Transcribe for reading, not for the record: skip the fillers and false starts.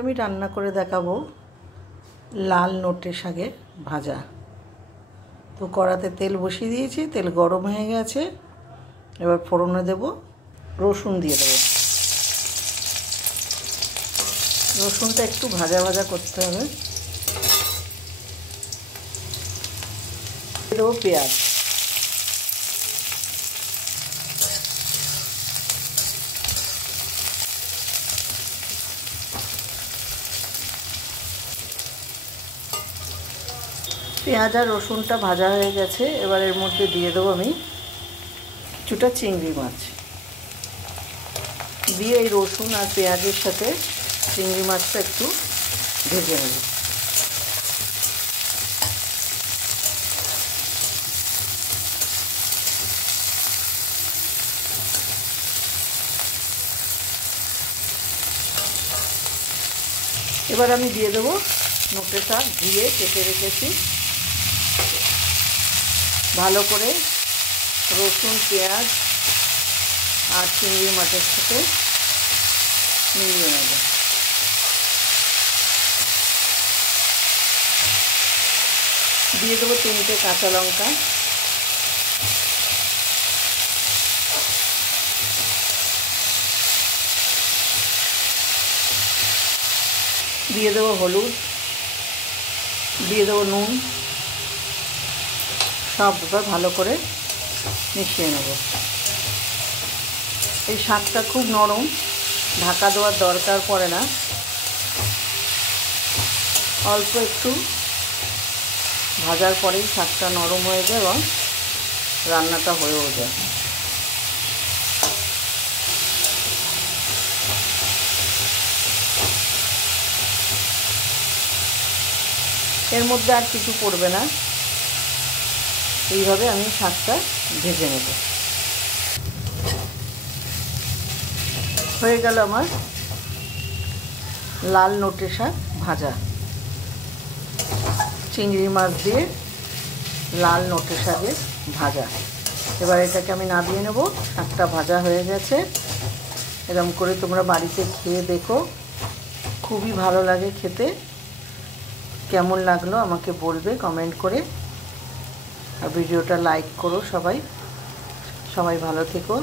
আমি রান্না করে দেখাবো লাল নোটে শাকের ভাজা। তো কড়াতে তেল বসিয়ে দিয়েছি, তেল গরম হয়ে গেছে। এবার ফোড়নে দেব, রসুন দিয়ে দেবো। রসুনটা একটু ভাজা ভাজা করতে হবে। দিয়ে দেবো পেঁয়াজ, পেঁয়াজ আর রসুনটা ভাজা হয়ে গেছে। এবার এর মধ্যে দিয়ে দেবো আমি কিছুটা চিংড়ি মাছ। দিয়ে এই রসুন আর পেঁয়াজের সাথে চিংড়ি মাছটা একটু ভেজে নেব। এবার আমি দিয়ে দেবো নোটে শাক ধুয়ে কেটে রেখেছি। ভালো করে রসুন, পেঁয়াজ আর চিংড়ি মাছের সাথে মিলিয়ে নেব। দিয়ে দেবো 3টে কাঁচা লঙ্কা, দিয়ে দেবো হলুদ, দিয়ে দেবো নুন। সব ভালো করে মিশিয়ে নেব। এই শাকটা খুব নরম, ঢাকা দেওয়ার দরকার পড়ে না। অল্প একটু ভাজার পরেই শাকটা নরম হয়ে যায় এবং রান্নাটা হয়েও যায়। এর মধ্যে আর কিছু পড়বে না। এইভাবে আমি শাকটা ভেজে নেব। হয়ে গেল আমার লাল নোটে শাক ভাজা। চিংড়ি মাছ দিয়ে লাল নোটে শাকের ভাজা। এবার এটাকে আমি নামিয়ে নেব। শাকটা ভাজা হয়ে গেছে। এরকম করে তোমরা বাড়িতে খেয়ে দেখো, খুবই ভালো লাগে খেতে। কেমন লাগলো আমাকে বলবে কমেন্ট করে। আর ভিডিওটা লাইক করো সবাই। সবাই ভালো থেকো।